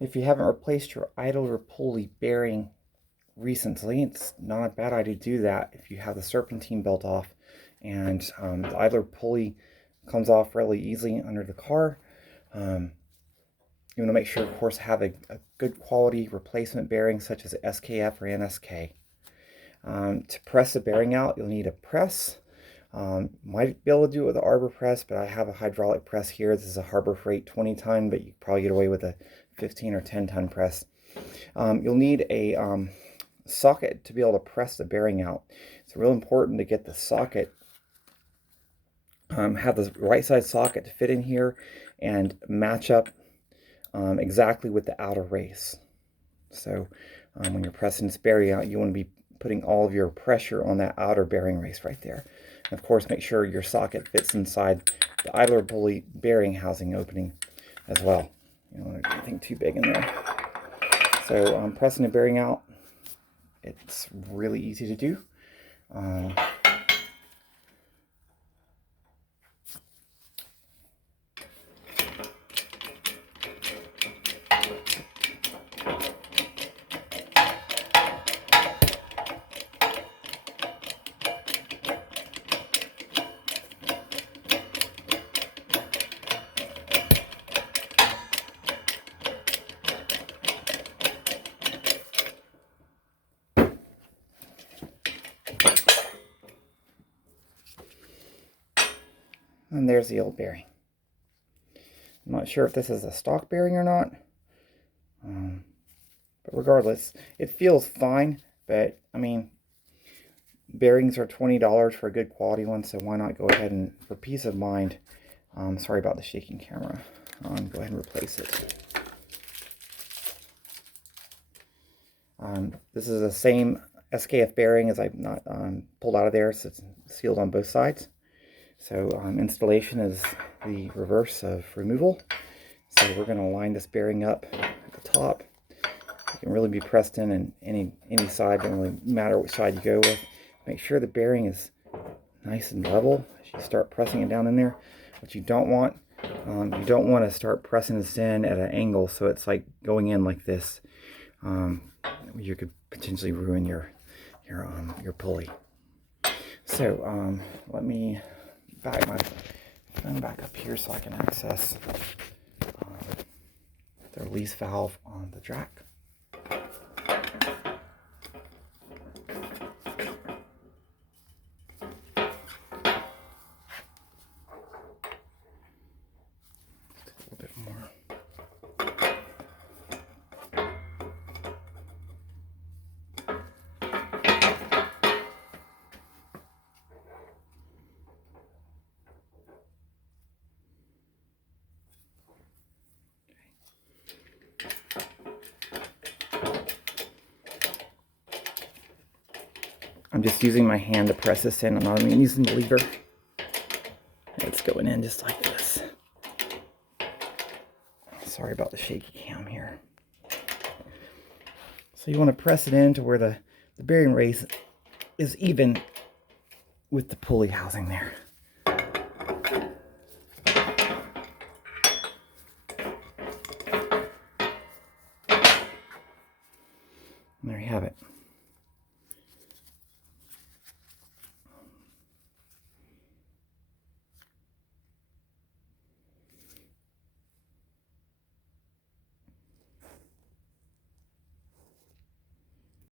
If you haven't replaced your idler pulley bearing recently, it's not a bad idea to do that if you have the serpentine belt off. And the idler pulley comes off really easily under the car. You want to make sure, of course, have a good quality replacement bearing such as SKF or NSK. To press the bearing out, you'll need a press. Might be able to do it with an arbor press, but I have a hydraulic press here. This is a Harbor Freight 20-ton, but you can probably get away with a 15 or 10-ton press. You'll need a socket to be able to press the bearing out. It's real important to get the socket, have the right side socket to fit in here and match up exactly with the outer race. So when you're pressing this bearing out, you want to be putting all of your pressure on that outer bearing race right there. And of course, make sure your socket fits inside the idler pulley bearing housing opening as well. You don't want to get anything too big in there. So I'm pressing the bearing out. It's really easy to do. And there's the old bearing. I'm not sure if this is a stock bearing or not. But regardless, it feels fine. But, I mean, bearings are $20 for a good quality one. So why not go ahead and, for peace of mind, sorry about the shaking camera, go ahead and replace it. This is the same SKF bearing as I've not pulled out of there. So it's sealed on both sides. So installation is the reverse of removal. So we're going to line this bearing up at the top. It can really be pressed in any side, doesn't really matter which side you go with. Make sure the bearing is nice and level as you start pressing it down in there. What you don't want to start pressing this in at an angle so it's like going in like this. You could potentially ruin your pulley. So let me back my phone back up here so I can access the release valve on the jack. Just a little bit more. I'm just using my hand to press this in. I'm not even using the lever. It's going in just like this. Sorry about the shaky cam here. So you want to press it in to where the bearing race is even with the pulley housing there. And there you have it.